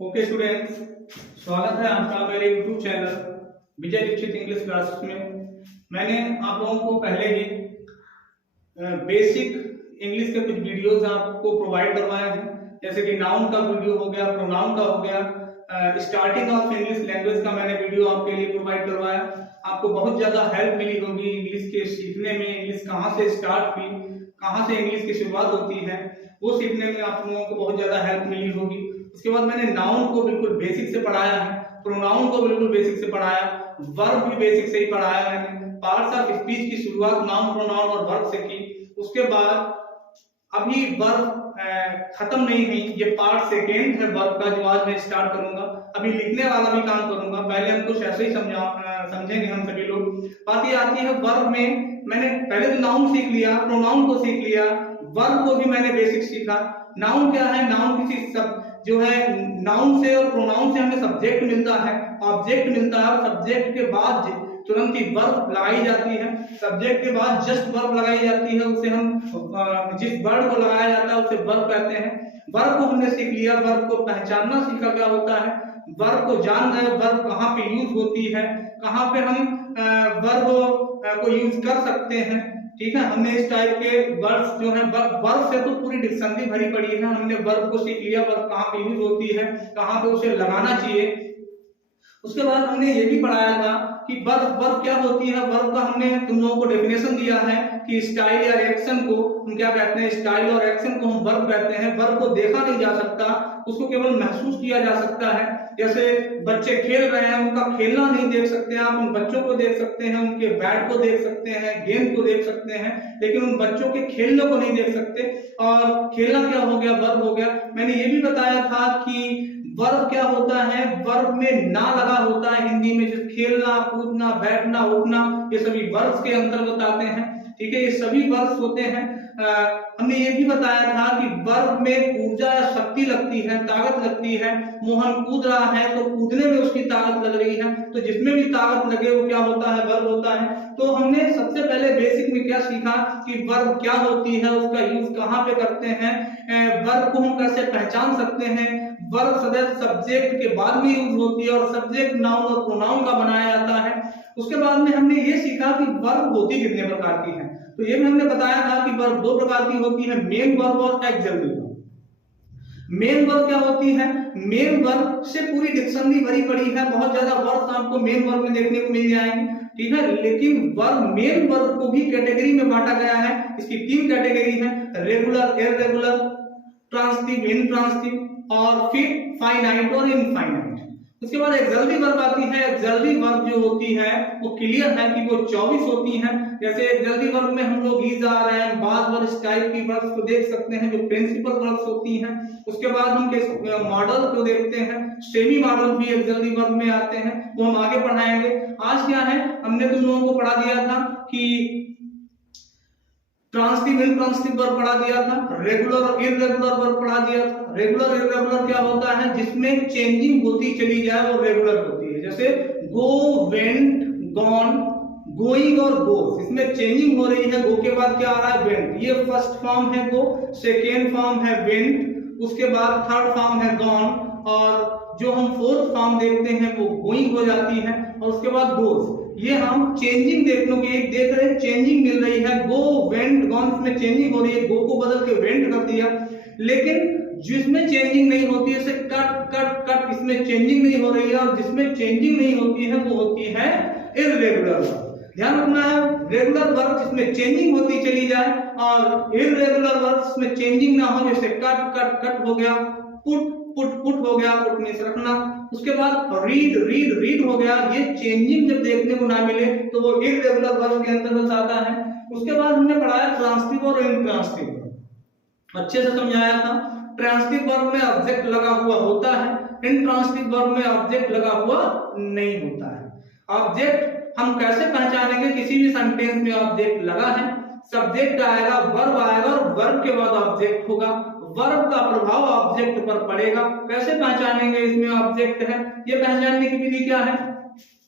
Okay students, स्वागत है आपका मेरे यूट्यूब चैनल विजय दीक्षित इंग्लिश क्लासेस में। मैंने आप लोगों को पहले ही बेसिक इंग्लिश के कुछ वीडियोस आपको प्रोवाइड करवाए हैं, जैसे कि नाउन का वीडियो हो गया, प्रोनाउन का हो गया, स्टार्टिंग ऑफ इंग्लिश लैंग्वेज का मैंने वीडियो आपके लिए प्रोवाइड करवाया। आपको बहुत ज्यादा हेल्प मिली होगी इंग्लिश के सीखने में। इंग्लिश कहाँ से स्टार्ट हुई, कहाँ से इंग्लिश की शुरुआत होती है, वो सीखने में आप लोगों को बहुत ज्यादा हेल्प मिली होगी। उसके बाद मैंने नाउन को बिल्कुल बेसिक से पढ़ाया है, प्रोनाउन को बिल्कुल बेसिक से पढ़ाया, वर्ब भी बेसिक से ही पढ़ाया है। मैंने पार्ट्स ऑफ स्पीच की शुरुआत नाउन, प्रोनाउन और वर्ब से की। उसके बाद अभी वर्ब खत्म नहीं हुई, ये पार्ट सेकेंड है वर्ब का जो आज मैं स्टार्ट करूंगा। अभी लिखने वाला भी काम करूंगा, पहले हम कुछ ऐसे ही समझेंगे हम सभी लोग। बात ये आती है वर्ब में, मैंने पहले तो नाउन सीख लिया, प्रोनाउन को सीख लिया, वर्ब को भी मैंने बेसिक सीखा। नाउन क्या है? नाउन किसी सब जो है नाउन से और प्रोनाउन से हमें सब्जेक्ट मिलता है, ऑब्जेक्ट मिलता है, और सब्जेक्ट के बाद तुरंत ही वर्ब लगाई जाती है। सब्जेक्ट के बाद जस्ट वर्ब लगाई जाती है, उसे हम जिस वर्ड को लगाया जाता है उसे वर्ब कहते हैं। वर्ब को हमने सीख लिया, वर्ब को पहचानना सीखा क्या होता है, वर्ब को जान गए, वर्ब कहाँ पे यूज होती है, कहाँ पे हम वर्ब को यूज कर सकते हैं। ठीक है, हमने इस टाइप के वर्ड्स जो है, वर्ब से तो पूरी डिक्शनरी भरी पड़ी है। हमने वर्ब को सीख लिया, वर्ब कहाँ पे यूज होती है, कहाँ पे उसे लगाना चाहिए। उसके बाद हमने ये भी पढ़ाया था कि वर्ब क्या होती है। वर्ब का हमने तुम लोगों को डेफिनेशन दिया है कि स्टाइल या एक्शन को हम क्या कहते हैं, स्टाइल और एक्शन को हम वर्ब कहते हैं। वर्ब को देखा नहीं जा सकता, उसको केवल महसूस किया जा सकता है। जैसे बच्चे खेल रहे हैं, उनका खेलना नहीं देख सकते आप, उन बच्चों को देख सकते हैं, उनके बैट को देख सकते हैं, गेंद को देख सकते हैं, लेकिन उन बच्चों के खेलने को नहीं देख सकते। और खेलना क्या हो गया? वर्ब हो गया। मैंने ये भी बताया था कि वर्ब क्या होता है, वर्ब में ना लगा होता है हिंदी में, जैसे खेलना, कूदना, बैठना, उठना, ये सभी वर्ब्स के अंतर्गत आते हैं। ठीक है, ये सभी वर्ब्स होते हैं। हमने ये भी बताया था कि वर्ब में ऊर्जा या शक्ति लगती है, ताकत लगती है। मोहन कूद रहा है तो कूदने में उसकी ताकत लग रही है, तो जिसमें भी ताकत लगे वो क्या होता है? वर्ब होता है। तो हमने सबसे पहले बेसिक में क्या सीखा कि वर्ब क्या होती है, उसका यूज कहाँ पे करते हैं, वर्ब को हम कैसे पहचान सकते हैं। वर्ब सदैव सब्जेक्ट के बाद में यूज होती है और सब्जेक्ट नाउन और प्रोनाउन का बनाया जाता है। उसके बाद में हमने ये सीखा कि वर्ब होती कितने प्रकार की है। तो ये भी हमने बताया था कि वर्ब दो प्रकार की होती है, मेन वर्ब और ऑक्सिलरी वर्ब। मेन वर्ब क्या होती है? मेन वर्ब से पूरी डिक्शनरी भरी पड़ी है, बहुत ज्यादा वर्ब्स आपको मेन वर्ब में देखने को मिल जाएंगे। ठीक है, लेकिन वर्ब, मेन वर्ब को भी कैटेगरी में बांटा गया है। इसकी तीन कैटेगरी है, रेगुलर, इररेगुलर, ट्रांसिटिव, इनट्रांसिटिव और फिर फाइनाइट और इनफाइनाइट। उसके बाद एक्सिलरी वर्ब आती है। एक्सिलरी वर्ब जो होती है वो क्लियर है कि वो 24 होती हैं। जैसे एक्सिलरी वर्ब में हम लोग इज, आर, एम, बाज वर्ब, इस टाइप की वर्ब्स को देख सकते हैं जो प्रिंसिपल वर्ब्स होती हैं। उसके बाद हम मॉडल को देखते हैं, सेमी मॉडल भी एक्सिलरी वर्ब में आते हैं, वो हम आगे पढ़ाएंगे। आज क्या है, हमने तुम लोगों को पढ़ा दिया था कि ट्रांसिटिव, इनट्रांसिटिव वर्ब पढ़ा दिया था, रेगुलर और इररेगुलर वर्ब पढ़ा दिया था। रेगुलर इररेगुलर क्या होता है? जिसमें चेंजिंग होती चली जाए वो रेगुलर होती है। जैसे गो, वेंट, गॉन, गोइंग और गोस, इसमें चेंजिंग हो रही है। गो के बाद क्या आ रहा है? वेंट। ये फर्स्ट फॉर्म है गो, सेकेंड फॉर्म है वेंट, उसके बाद थर्ड फॉर्म है गॉन, और जो हम फोर्थ फॉर्म देखते हैं वो गोइंग हो जाती है, और उसके बाद गोस। ये हम चेंजिंग देखने को देख रहे हैं, चेंजिंग मिल रही है। गो, वेंट, गॉन में चेंजिंग हो रही है, गो को बदल के वेंट कर दिया। लेकिन जिसमें चेंजिंग नहीं होती है, कट कट कट, इसमें चेंजिंग नहीं हो रही है, और जिसमें चेंजिंग नहीं होती है वो होती है इररेगुलर वर्ब। ध्यान रखना है, रेगुलर वर्ब जिसमें चेंजिंग होती चली जाए, और इररेगुलर वर्ब जिसमें चेंजिंग ना हो, जैसे कट कट कट हो गया, पुट पुट पुट हो गया, पुट में से रखना। उसके बाद रीड रीड रीड हो गया। ये चेंजिंग जब देखने को ना मिले तो वो इररेगुलर वर्ब के अंतर्गत आता है। उसके बाद हमने पढ़ाया ट्रांसिटिव और इनट्रांसिटिव वर्ब, अच्छे से समझाया था। ट्रांसिटिव वर्ब में ऑब्जेक्ट लगा हुआ होता है, इनट्रांसिटिव वर्ब में ऑब्जेक्ट लगा हुआ नहीं होता है। ऑब्जेक्ट हम कैसे पहचानेंगे? किसी भी सेंटेंस में ऑब्जेक्ट लगा है, सब्जेक्ट आएगा, वर्ब आएगा, और वर्ब के बाद ऑब्जेक्ट होगा। वर्ब का प्रभाव ऑब्जेक्ट पर पड़ेगा। कैसे पहचानेंगे इसमें ऑब्जेक्ट है? ये पहचानने की विधि क्या है?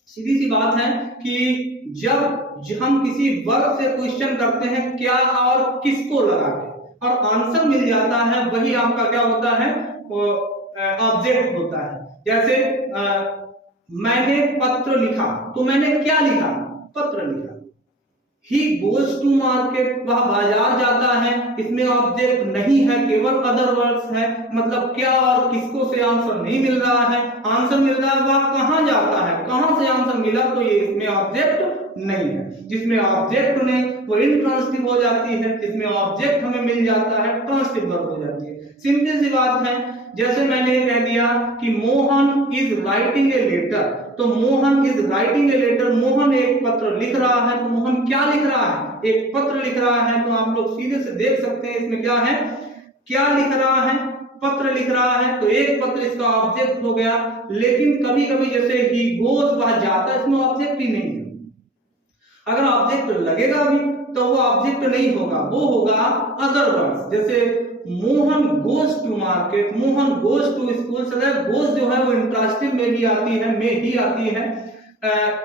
सीधी सी बात है कि जब हम किसी वर्ब से क्वेश्चन करते हैं क्या और किसको लगा के, और आंसर मिल जाता है, वही आपका क्या होता है? ऑब्जेक्ट होता है। जैसे मैंने पत्र लिखा, तो मैंने क्या लिखा? पत्र लिखा। ही गोज टू मार्केट, वह बाजार जाता है, इसमें ऑब्जेक्ट नहीं है, केवल अदर वर्ड्स है, मतलब क्या और किसको से आंसर नहीं मिल रहा है, आंसर मिल रहा है वह कहां जाता है, कहां से आंसर मिला, तो ये इसमें ऑब्जेक्ट नहीं है। जिसमें ऑब्जेक्ट नहीं वो इंट्रांसिटिव हो जाती है, जिसमें ऑब्जेक्ट हमें मिल जाता है ट्रांसिटिव वर्ब हो जाती है। सिंपल सी बात है। जैसे मैंने कह दिया कि Mohan is writing a letter, तो Mohan is writing a letter, Mohan एक पत्र लिख रहा है, तो मोहन क्या लिख रहा है? एक पत्र लिख रहा है। तो आप लोग सीधे से देख सकते हैं इसमें क्या है, क्या लिख रहा है? पत्र लिख रहा है, तो एक पत्र इसका ऑब्जेक्ट हो गया। लेकिन कभी कभी जैसे ही गोज, वह जाता, इसमें ऑब्जेक्ट ही नहीं है। अगर ऑब्जेक्ट लगेगा भी तो वो ऑब्जेक्ट नहीं होगा, वो होगा अदर वर्ड्स। जैसे Mohan goes to market, Mohan goes to school, सदैव गोज जो है वो इंट्रांसिटिव में भी आती है, में ही आती है।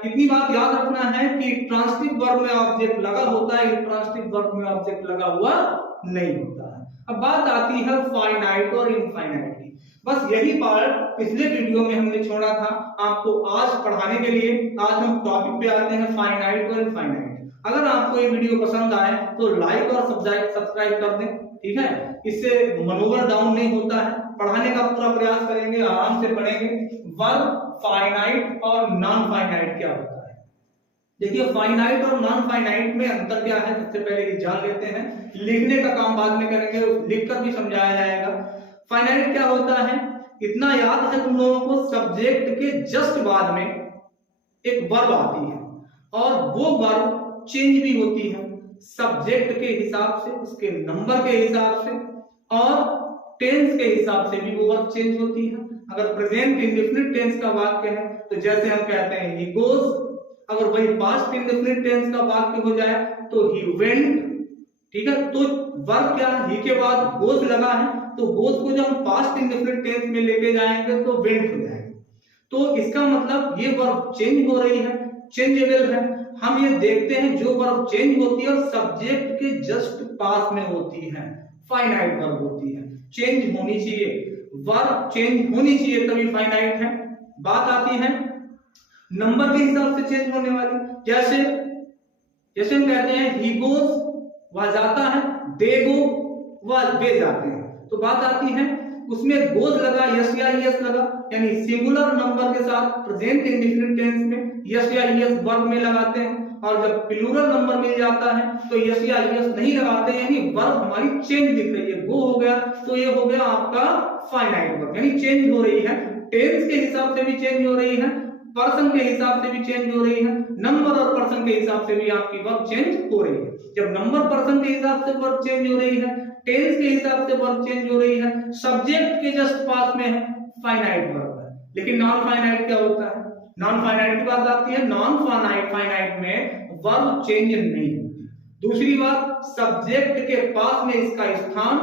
इतनी बात याद रखना है कि ट्रांसिटिव वर्ब में ऑब्जेक्ट लगा होता है, इंट्रांसिटिव वर्ब में ऑब्जेक्ट लगा हुआ नहीं होता है। अब बात आती है फाइनाइट और इनफाइनाइट की। बस यही पार्ट पिछले वीडियो में हमने छोड़ा था आपको आज पढ़ाने के लिए। आज हम टॉपिक पे आते हैं फाइनाइट और इनफाइनाइट। अगर आपको ये वीडियो पसंद आए तो लाइक और सब्सक्राइब कर दें, ठीक है। इससे मनोबल डाउन नहीं होता है, पढ़ाने का पूरा प्रयास करेंगे, आराम से पढ़ेंगे। वर्ब फाइनाइट और नॉन फाइनाइट क्या होता है? देखिए फाइनाइट और नॉन फाइनाइट में अंतर क्या है, सबसे पहले ये जान लेते हैं। लिखने का काम बाद में करेंगे, लिखकर भी समझाया जाएगा। फाइनाइट क्या होता है, इतना याद है तुम लोगों को, सब्जेक्ट के जस्ट बाद में एक वर्ब आती है और वो वर्ब चेंज भी होती है सब्जेक्ट के हिसाब से, उसके नंबर के हिसाब से और टेंस के हिसाब से भी वो वर्ब चेंज होती है। अगर प्रेजेंट इंडेफिनिट टेंस का वाक्य है तो जैसे हम कहते हैं ही गोज, अगर वही पास्ट इंडेफिनिट टेंस का वाक्य हो जाए तो ही वेंट, ठीक है। तो वर्ब क्या है, ही के बाद गोज लगा है, तो गोज को जब हम पास्ट इंडेफिनिट टेंस में लेके जाएंगे तो वेंट हो जाएगा। तो इसका मतलब ये वर्ब चेंज हो रही है, चेंजेबल है। हम ये देखते हैं जो वर्ब चेंज होती है और सब्जेक्ट के जस्ट पास में होती है, फाइनाइट वर्ब होती है। चेंज होनी चाहिए, वर्ब चेंज होनी चाहिए तभी फाइनाइट है। बात आती है नंबर के हिसाब से चेंज होने वाली। जैसे जैसे हम कहते हैं ही गोज, वह जाता है, दे गो, वह वे जाते हैं। तो बात आती है उसमें गोज लगा, यस या यस लगा, यानी सिंगुलर नंबर के साथ प्रेजेंट इंडेफिनिट टेंस में यस या यस वर्ब में लगाते हैं। और जब प्लूरल नंबर मिल जाता है तो यस या यस नहीं लगाते, यानी वर्ब हमारी चेंज दिख रही है, गो हो गया, तो ये हो गया आपका फाइनाइट वर्ब, यानी चेंज हो रही है। टेंस के हिसाब से भी चेंज हो रही है, पर्सन के हिसाब से भी चेंज हो रही है, नंबर और पर्सन के हिसाब से भी आपकी वर्ब चेंज हो रही है। जब नंबर पर्सन के हिसाब से वर्ब चेंज हो रही है, टेंस के हिसाब से वर्ब चेंज हो रही है, सब्जेक्ट के जस्ट पास में है, फाइनाइट वर्ब है। लेकिन नॉन फाइनाइट क्या होता है? नॉन फाइनाइट की बात आती है, नॉन फाइनाइट में वर्ब चेंज नहीं होती। दूसरी बात, सब्जेक्ट के पास में इसका स्थान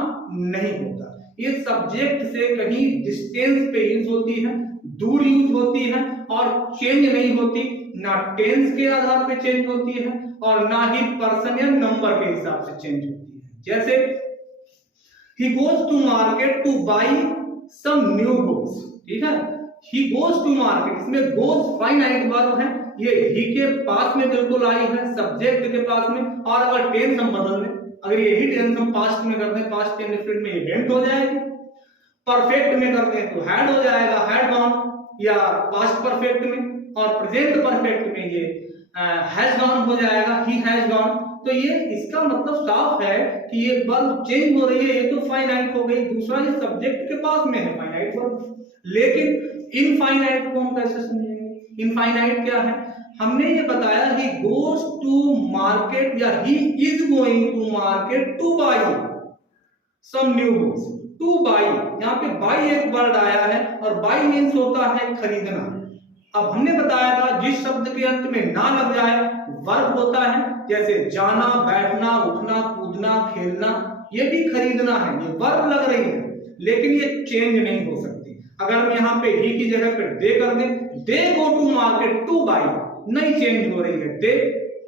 नहीं होता। ये सब्जेक्ट से कहीं डिस्टेंस पे यूज होती है, दूर यूज होती है और चेंज नहीं होती, ना टेंस के आधार पे चेंज होती है और ना ही पर्सन या नंबर के हिसाब से चेंज होती है। जैसे he goes to market to buy some new books, ठीक है। he goes to market, इसमें goes फाइनाइट वर्ब है, ये he के पास में बिल्कुल आई है, सब्जेक्ट के पास में। और अगर टेंस हम बदल दें, अगर यही टेंस हम पास्ट में कर दें, पास्ट इंडेफिनिट में ये वेंट हो जाएगी, परफेक्ट में कर दें तो हैड हो जाएगा, हैड गॉन, या पास्ट परफेक्ट में और प्रेजेंट परफेक्ट में ये हैज गॉन हो जाएगा, ही हैज गॉन। तो ये इसका मतलब साफ है कि ये वर्ब चेंज हो रही है, ये तो फाइनाइट हो गई। दूसरा ये सब्जेक्ट के पास में है, फाइनाइट वर्ब। लेकिन इनफाइनाइट को हम कैसे समझेंगे? इनफाइनाइट क्या है? हमने ये बताया ही गोज टू मार्केट या he is going to market to buy some new books. To buy, यहाँ पे बाई एक वर्ड आया है और बाई मीन्स होता है खरीदना। अब हमने बताया था जिस शब्द के अंत में ना लग जाए वर्ब होता है, जैसे जाना, बैठना, उठना, कूदना, खेलना, ये भी खरीदना है, ये वर्ब लग रही है, लेकिन ये चेंज नहीं हो सकती। अगर हम यहाँ पे ही की जगह पे दे कर दें, they go to market to buy, नहीं चेंज हो रही है। दे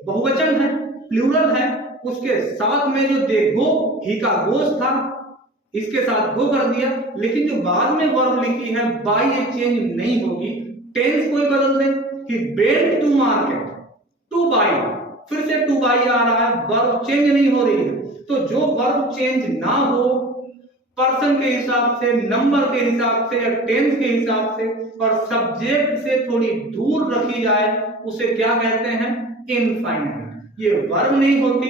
बहुवचन है, प्लूरल है, उसके साथ में जो दे गो, ही का गोज था, इसके साथ गो कर दिया, लेकिन जो बाद में वर्ब लिखी है बाय ये चेंज नहीं होगी। टेंस कोई बदल दे कि went to market, to buy, फिर से टू बाय आ रहा है, वर्ब चेंज नहीं हो रही है। तो जो वर्ब चेंज ना हो, पर्सन के हिसाब से, नंबर के हिसाब से या टेंस के हिसाब से और सब्जेक्ट से थोड़ी दूर रखी जाए, उसे क्या कहते हैं? इनफाइनाइट। ये वर्ब नहीं होती,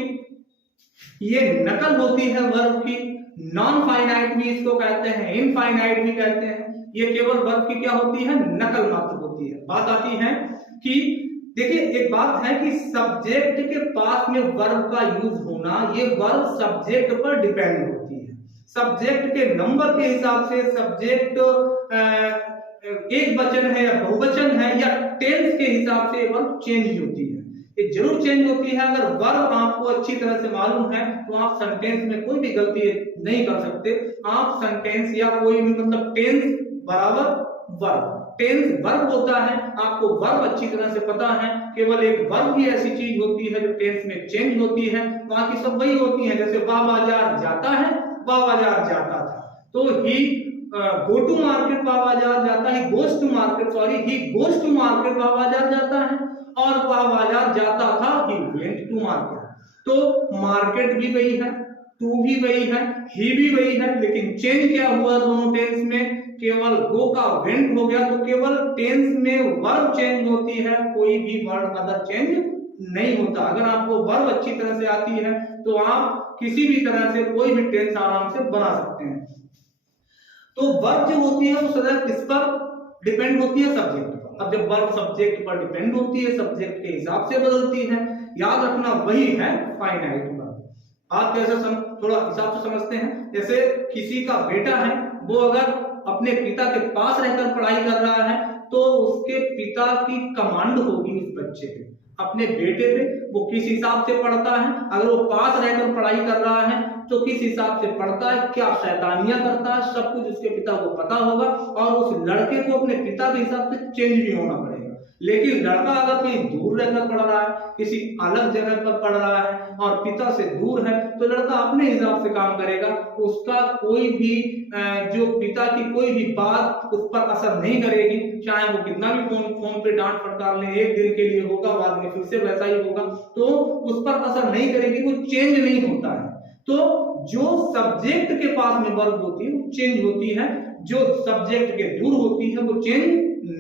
ये नकल होती है वर्ब की। नॉन फाइनाइट भी इसको कहते हैं, इनफाइनाइट भी कहते हैं। ये केवल वर्ब की क्या होती है? नकल मात्र होती है। बात आती है कि देखिए, एक बात है कि सब्जेक्ट के पास में वर्ब का यूज होना, ये वर्ब सब्जेक्ट पर डिपेंड होती है। सब्जेक्ट के नंबर के हिसाब से सब्जेक्ट एक वचन है या बहुवचन है या टेंस के हिसाब से वर्ब चेंज होती है। ये जरूर चेंज होती है। अगर वर्ब आपको अच्छी तरह से मालूम है तो आप सेंटेंस में कोई भी गलती नहीं कर सकते। आप सेंटेंस या कोई भी मतलब टेंस बराबर वर्ब, टेंस वर्ब होता है, आपको वर्ब अच्छी तरह से पता है। केवल एक वर्ब भी ऐसी चीज होती है जो टेंस में चेंज होती है, बाकी सब वही होती है। जैसे वह बाजार जाता है, वह बाजार जाता था, तो ही गो टू मार्केट, वह बाजार जाता है, goes to market, sorry he goes to market, वह बाजार जाता है, और वह बाजार जाता था, ही वेंट टू मार्केट। तो मार्केट भी वही है, टू भी वही है, ही भी वही है, लेकिन चेंज क्या हुआ दोनों टेंस में? केवल गो का वेंट हो गया। तो केवल टेंस में वर्ब चेंज होती है, कोई भी वर्ड अदर चेंज नहीं होता। अगर आपको वर्ब अच्छी तरह से आती है तो आप किसी भी तरह से कोई भी टेंस आराम से बना सकते हैं। तो वर्ब जो होती है वो सदैव किस पर डिपेंड होती है? सब्जेक्ट पर। अब जब वर्ब सब्जेक्ट पर डिपेंड होती है, सब्जेक्ट के हिसाब से बदलती है, याद रखना वही है फाइनाइट वर्ब। आप कैसे थोड़ा हिसाब से समझते हैं। जैसे किसी का बेटा है, वो अगर अपने पिता के पास रहकर पढ़ाई कर रहा है तो उसके पिता की कमांड होगी उस बच्चे पे, अपने बेटे पे। वो किस हिसाब से पढ़ता है, अगर वो पास रहकर पढ़ाई कर रहा है तो किस हिसाब से पढ़ता है, क्या शैतानियां करता है, सब कुछ उसके पिता को पता होगा। और उस लड़के को अपने पिता के हिसाब से चेंज भी होना पड़ेगा। लेकिन लड़का अगर कहीं दूर रहकर पढ़ रहा है, किसी अलग जगह पर पढ़ रहा है और पिता से दूर है, तो लड़का अपने हिसाब से काम करेगा। उसका कोई भी जो पिता की कोई भी बात उस पर असर नहीं करेगी, चाहे वो कितना भी फोन पे डांट फटकार ले, एक दिन के लिए होगा, बाद में फिर से वैसा ही होगा, तो उस पर असर नहीं करेगी, वो चेंज नहीं होता है। तो जो सब्जेक्ट के पास में वर्ब होती है वो चेंज होती है, जो सब्जेक्ट के दूर होती है वो चेंज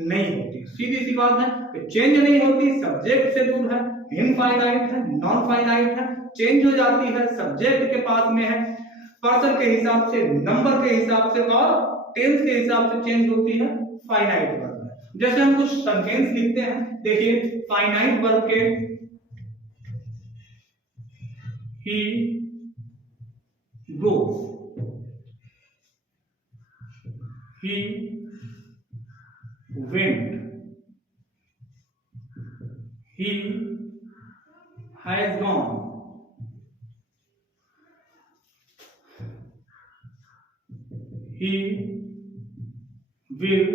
नहीं होती। सीधी सी बात है, चेंज नहीं होती, सब्जेक्ट से दूर है, इनफाइनाइट है, नॉन फाइनाइट है, चेंज हो जाती है, सब्जेक्ट के पास में है, पर्सन के हिसाब से, नंबर के हिसाब से और टेंस के हिसाब से चेंज होती है, फाइनाइट वर्ब है। जैसे हम कुछ सेंटेंस लिखते हैं, देखिए फाइनाइट वर्ब के ही goes, he went, he has gone, he will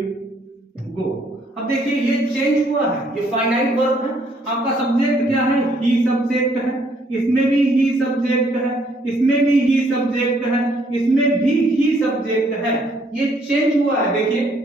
go। अब देखिए ये चेंज हुआ है, ये फाइनाइट वर्ब है। आपका सब्जेक्ट क्या है? ही सब्जेक्ट है, इसमें भी ही सब्जेक्ट है, इसमें भी ही सब्जेक्ट है, इसमें भी ही सब्जेक्ट है। ये चेंज हुआ है। देखिए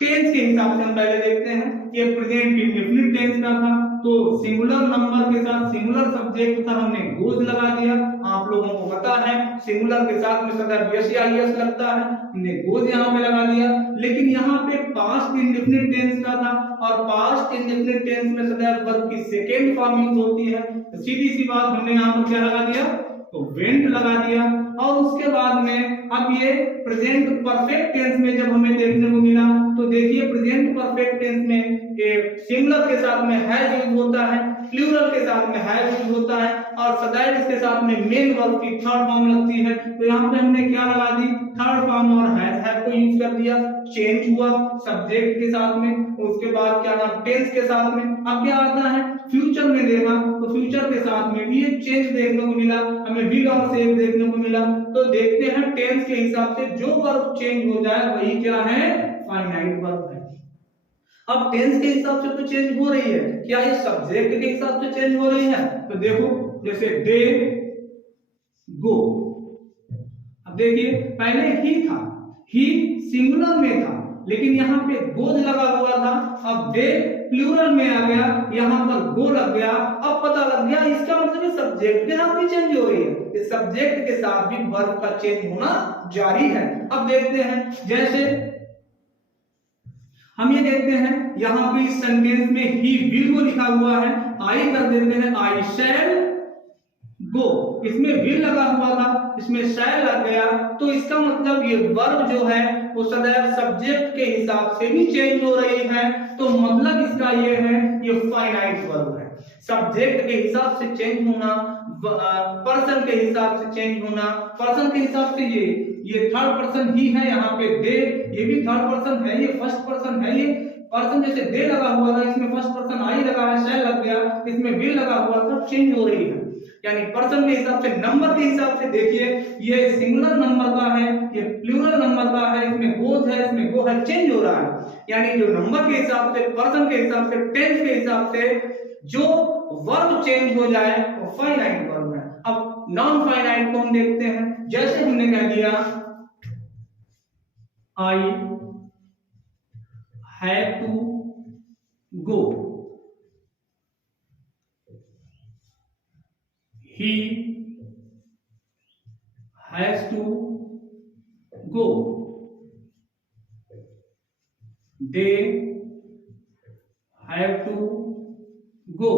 टेंस के हिसाब से हम पहले देखते हैं, ये प्रेजेंट इंडेफिनिट टेंस का था, तो सिंगुलर नंबर के साथ सिंगुलर सब्जेक्ट था, हमने गोज लगा दिया। आप लोगों को पता है सिंगुलर के साथ में सदैव यस या यस लगता है, हमने गोज यहाँ पे लगा दिया। लेकिन यहाँ पे पास्ट इंडेफिनिट टेंस का था और पास्ट इंडेफिनिट टेंस में सदैव वर्ब की सेकेंड फॉर्म यूज होती है। तो सीधी सी बात, हमने यहाँ पर क्या लगा दिया? तो वेंट लगा दिया। और उसके बाद में अब ये प्रेजेंट परफेक्ट टेंस में जब हमें देखने को मिला, तो देखिए प्रेजेंट परफेक्ट टेंस में सिंगुलर के साथ में हैज यूज होता है, प्लूरल के साथ में हैज यूज होता है और सदैव इसके साथ में मेन वर्ब की थर्ड फॉर्म लगती है। तो यहाँ पे हमने क्या लगा दी? थर्ड फॉर्म और हैज को यूज कर दिया। चेंज हुआ सब्जेक्ट के साथ में, उसके बाद क्या नाम? टेंस के साथ में। अब क्या आता है? फ्यूचर में देखा तो फ्यूचर के साथ में भी एक चेंज देखने को मिला, हमें विल और सेव देखने को मिला। तो देखते हैं टेंस के हिसाब से जो वर्ब चेंज हो जाए वही क्या है? फाइनाइट वर्ब है। अब टेंस के हिसाब से तो चेंज हो रही है, क्या ये सब्जेक्ट के हिसाब से चेंज हो रही है? तो देखो जैसे दे गो, अब देखिए पहले ही था, ही सिंगुलर में था, लेकिन यहाँ पे गोज लगा हुआ था, अब दे प्लूरल में आ गया, यहाँ पर गो लग गया। अब पता लग गया इसका मतलब सब्जेक्ट के साथ भी चेंज हो रही है, सब्जेक्ट के साथ भी वर्ब का चेंज होना जारी है। अब देखते हैं, जैसे हम ये देखते हैं यहाँ पे इस सेंटेंस में ही विल को लिखा हुआ है, आई कर देते हैं आई शैल गो, इसमें विल लगा हुआ था, इसमें शैल लग गया, तो इसका मतलब ये वर्ब जो है वो सदैव सब्जेक्ट के हिसाब से भी चेंज हो रही है। तो मतलब इसका ये है, ये फाइनाइट वर्ब है, सब्जेक्ट के हिसाब से चेंज होना, पर्सन के हिसाब से चेंज होना, पर्सन के हिसाब से ये थर्ड पर्सन ही है, यहाँ पे दे, ये भी थर्ड पर्सन है, ये फर्स्ट पर्सन है, ये पर्सन जैसे दे लगा हुआ था, इसमें फर्स्ट पर्सन आई लगा है, शैल लग गया, इसमें विल लगा हुआ था, चेंज हो रही है। यानी पर्सन के हिसाब से, नंबर के हिसाब से देखिए, ये सिंगुलर नंबर का है, ये प्लूरल नंबर का है, इसमें गोज है, इसमें गो है, चेंज हो रहा है। यानी जो नंबर के हिसाब से, पर्सन के हिसाब से, टेंस के हिसाब से जो वर्ब चेंज हो जाए वो फाइनाइट वर्ब है। अब नॉन फाइनाइट को हम देखते हैं, जैसे हमने कह दिया I have to go, he has to go, they have to go,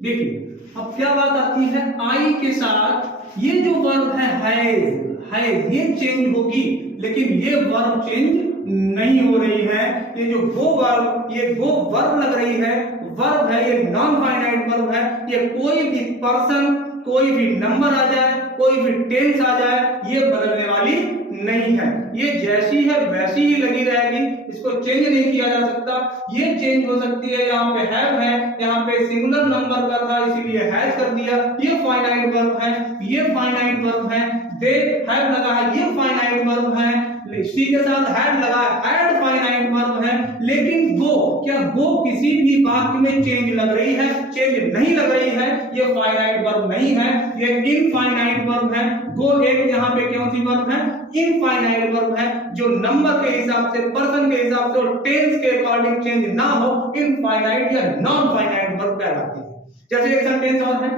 देखिए अब क्या बात आती है, आई के साथ ये जो वर्ब है हैज, ये चेंज होगी, लेकिन ये वर्ब चेंज नहीं हो रही है। ये जो गो वर्ब, ये गो वर्ब लग रही है, वर्ब है, ये नॉन फाइनाइट वर्ब है, ये कोई भी पर्सन, कोई भी नंबर आ जाए, कोई भी टेंस आ जाए, ये बदलने वाली नहीं है, ये जैसी है वैसी ही लगी रहेगी, इसको चेंज नहीं किया जा सकता। ये चेंज हो सकती है, यहाँ पे हैव है, यहाँ पे सिंगुलर नंबर का था इसीलिए हैज कर दिया, ये फाइनाइट वर्ब है, ये फाइनाइट वर्ब है, दे हैव लगा है, ये फाइनाइट वर्ब है, सी के साथ हैड लगा है, हैड फाइनाइट वर्ब है, लेकिन गो, क्या गो किसी भी वाक्य में चेंज लग रही है? चेंज नहीं लग रही है, ये फाइनाइट वर्ब नहीं है, ये इनफाइनाइट वर्ब है। गो एक यहाँ पे कौन सी वर्ब है? इनफाइनाइट वर्ब है, जो नंबर के हिसाब से, पर्सन के हिसाब से और टेंस के अकॉर्डिंग चेंज ना हो, इनफाइनाइट या नॉन फाइनाइट वर्ब कहलाती है। जैसे एक सेंटेंस और है,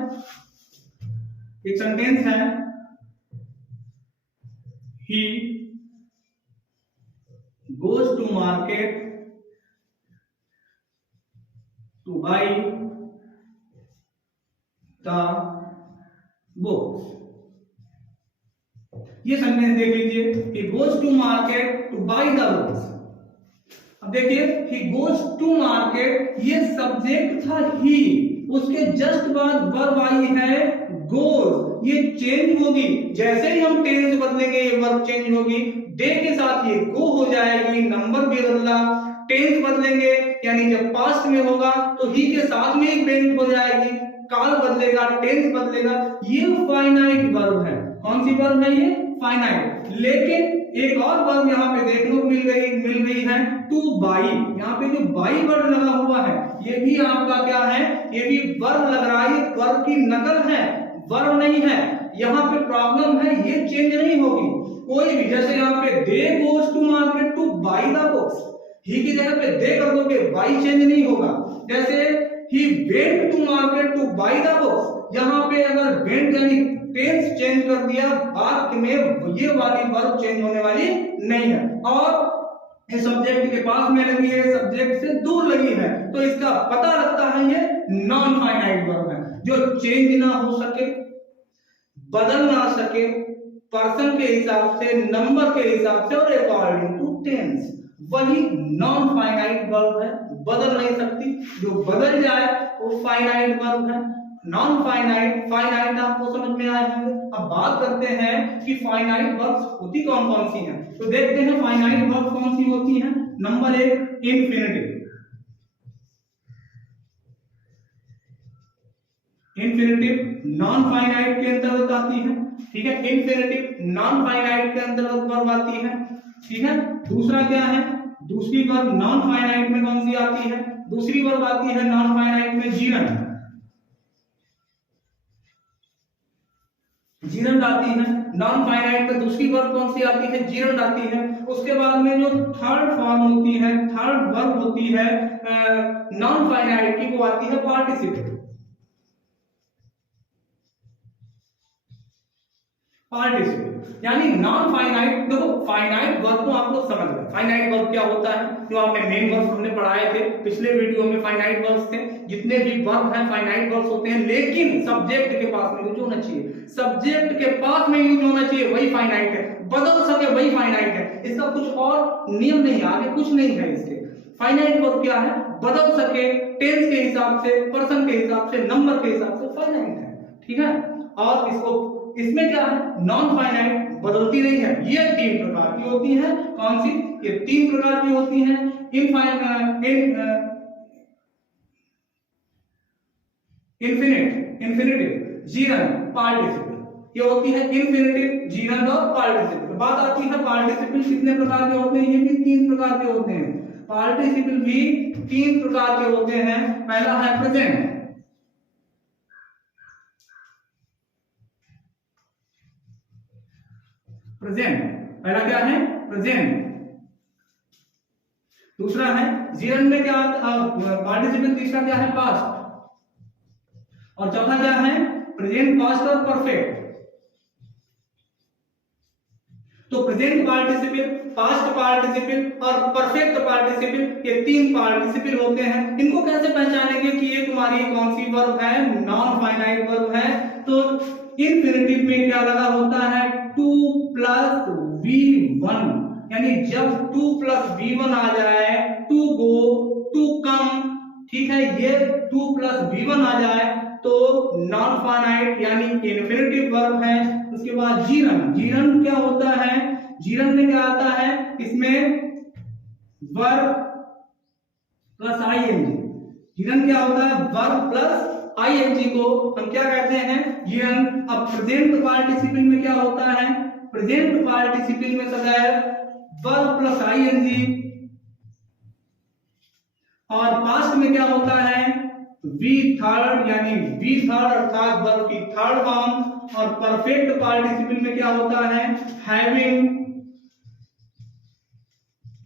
एक सेंटेंस है, he goes to market to buy the books। ये सेंटेंस देख लीजिए, he goes to market to buy the books। अब देखिए he goes to market, ये सब्जेक्ट था he, उसके जस्ट बाद वर्ब आई है goes, ये चेंज होगी, जैसे ही हम टेंस बदलेंगे ये वर्ब चेंज होगी, डे के साथ ये गो हो जाएगी, नंबर भी बदला, टेंस बदलेंगे यानी जब पास्ट में होगा तो ही के साथ में ही टेंस हो जाएगी, काल बदलेगा, टेंस बदलेगा, ये फाइनाइट वर्ब है। कौन सी वर्ब है? ये फाइनाइट। लेकिन एक और वर्ब यहाँ पे देखने को मिल गई है, टू बाई। यहाँ पे जो बाई वर्ड लगा हुआ है ये भी आपका क्या है? ये भी वर्ब लग रहा है, वर्ब की नकल है, वर्ब नहीं है। यहाँ पे प्रॉब्लम है, ये चेंज नहीं होगी कोई भी। जैसे यहाँ पे they goes to market to buy the books, ही की जगह पे दे कर दोगे, बाई चेंज नहीं होगा। जैसे he went to market to buy the books, यहाँ पे अगर वेंट यानी टेंस चेंज कर दिया, वाक्य में ये वाली वर्ब चेंज होने वाली नहीं है, और ये सब्जेक्ट के पास में लगी है, सब्जेक्ट से दूर लगी है, तो इसका पता लगता है ये नॉन फाइनाइट वर्ब है, जो चेंज ना हो सके, बदल ना सके, पर्सन के हिसाब से, नंबर के हिसाब से और अकॉर्डिंग टू टेंस, वही नॉन फाइनाइट वर्ब है, बदल नहीं सकती। जो बदल जाए वो फाइनाइट वर्ब है। नॉन फाइनाइट, फाइनाइट आपको समझ में आया होंगे। अब बात करते हैं कि फाइनाइट वर्ब्स होती कौन कौन सी हैं, तो देखते हैं फाइनाइट वर्ब्स कौन सी होती हैं। Number 1 infinitive. Infinitive non finite के अंतर्गत आती है, ठीक है। इंफिनिटिव नॉन फाइनाइट के अंतर्गत वर्ब आती है, ठीक है। दूसरा क्या है? दूसरी वर्ब नॉन फाइनाइट में कौन सी आती है? दूसरी वर्ब आती है नॉन फाइनाइट में जीरंड, जीरंड आती है नॉन फाइनाइट में। दूसरी वर्ब कौन सी आती है? जीरंड आती है। उसके बाद में जो थर्ड फॉर्म होती है, थर्ड वर्ब होती है नॉन फाइनाइट की, वो आती है पार्टिसिपल। पार्टिसिपल यानी नॉन फाइनाइट, देखो फाइनाइट वर्ब को आप लोग समझ गए, फाइनाइट वर्ब क्या होता है, जो आपने मेन वर्ब हमने पढ़ाए थे पिछले वीडियो में, फाइनाइट वर्ब्स थे। जितने भी वर्ब हैं फाइनाइट वर्ब्स होते हैं, लेकिन सब्जेक्ट के पास में यूज होना चाहिए, सब्जेक्ट के पास में यूज होना चाहिए, वही फाइनाइट है। बदल सके वही फाइनाइट है, इसका कुछ और नियम नहीं है, आगे कुछ नहीं है इसके। फाइनाइट वर्ब क्या है? बदल सके, टेंस के हिसाब से, पर्सन के हिसाब से, नंबर के हिसाब से फाइनाइट है, ठीक है। और इसको, इसमें क्या है? नॉन फाइनाइट, बदलती नहीं है। ये तीन प्रकार की होती है। कौन सी? ये तीन प्रकार की होती है। इन्फिनिटिव, जीरंड, पार्टिसिपल, ये होती है इन्फिनिटिव, जीरंड और पार्टिसिपल। बात आती है पार्टिसिपल कितने प्रकार के होते हैं? ये भी तीन प्रकार के होते हैं। पार्टिसिपल भी तीन प्रकार के होते हैं। पहला है प्रेजेंट, प्रेजेंट, पहला क्या है? प्रेजेंट। दूसरा है जीरंड में क्या पार्टिसिपल, तीसरा क्या है? पास्ट, और चौथा क्या है? प्रेजेंट, पास्ट और परफेक्ट। तो प्रेजेंट पार्टिसिपल, पास्ट पार्टिसिपल और परफेक्ट पार्टिसिपल, ये तीन पार्टिसिपल होते हैं। इनको कैसे पहचानेंगे कि ये तुम्हारी कौन सी वर्ब है? नॉन फाइनाइट वर्ब है। तो इन्फिनिटिव में क्या लगा होता है? 2 + V1, यानी जब 2 + V1 आ जाए, टू गो, टू कम, ठीक है, ये 2 + V1 आ जाए तो नॉन फाइनाइट यानी इन्फिनिटिव वर्ब है। उसके बाद जीरंड, जीरंड क्या होता है? जीरंड में क्या आता है? इसमें वर्ब प्लस आईएनजी। जीरंड क्या होता है? वर्ब प्लस आईएनजी को हम क्या कहते हैं? जीरंड। अब प्रेजेंट पार्टिसिपल में क्या होता है? प्रेजेंट पार्टिसिपल में सदैव वर्ब प्लस आईएनजी, और पास्ट में क्या होता है? वी थर्ड, यानी वी थर्ड अर्थात वर्ब की थर्ड फॉर्म। और परफेक्ट पार्टिसिपल में क्या होता है? Having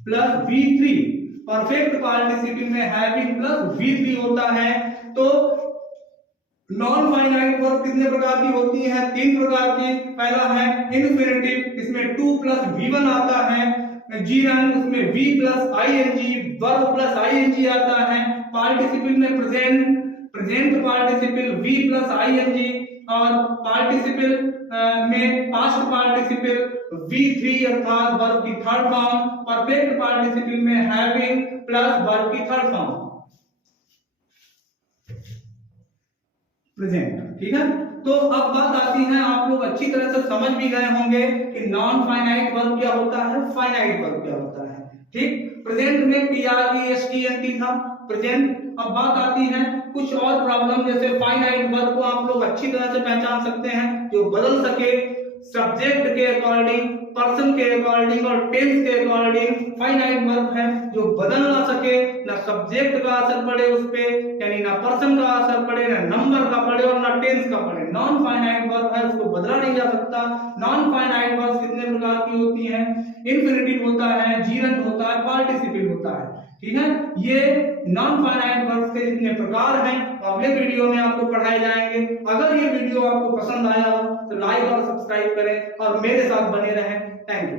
plus V3। Perfect participle में हैविंग प्लस V3 होता है। तो नॉन फाइनाइट वर्ब कितने प्रकार की होती है? तीन प्रकार की। पहला है इन्फिनिटिव, इसमें 2 + V1 आता है। जीरंड, उसमें V + ING, verb plus ING आता है। पार्टिसिपल में present, present participle V + ING, और पार्टिसिपल में पास्ट पार्टिसिपल V3 अर्थात वर्ब की थर्ड फॉर्म। परफेक्ट पार्टिसिपल में हैविंग प्लस वर्ब की थर्ड फॉर्म, प्रेजेंट, ठीक है। तो अब बात आती है, आप लोग अच्छी तरह से समझ भी गए होंगे कि नॉन फाइनाइट वर्ब क्या होता है, फाइनाइट वर्ब क्या होता है, ठीक। प्रेजेंट में PRESTNT था, प्रेजेंट। अब बात आती है कुछ और प्रॉब्लम, जैसे फाइनाइट वर्ब को आप लोग अच्छी तरह से पहचान सकते हैं, जो बदल सके सब्जेक्ट के अकॉर्डिंग, पर्सन के अकॉर्डिंग और टेंस के अकॉर्डिंग। फाइनाइट वर्ब है जो बदल ना सके, ना सब्जेक्ट का असर पड़े उस पे, यानी ना पर्सन का असर पड़े, ना नंबर का पड़े और ना टेंस का पड़े। नॉन फाइनाइट वर्ब है, उसको बदला नहीं जा सकता। नॉन फाइनाइट वर्ब कितने प्रकार की होती हैं? इन्फिनिटिव होता है, जीरंड होता है, पार्टिसिपल होता है, ठीक है। ये नॉन फाइनाइट वर्ब्स के जितने प्रकार हैं तो अगले वीडियो में आपको पढ़ाए जाएंगे। अगर ये वीडियो आपको पसंद आया हो तो लाइक और सब्सक्राइब करें और मेरे साथ बने रहें। Thank you.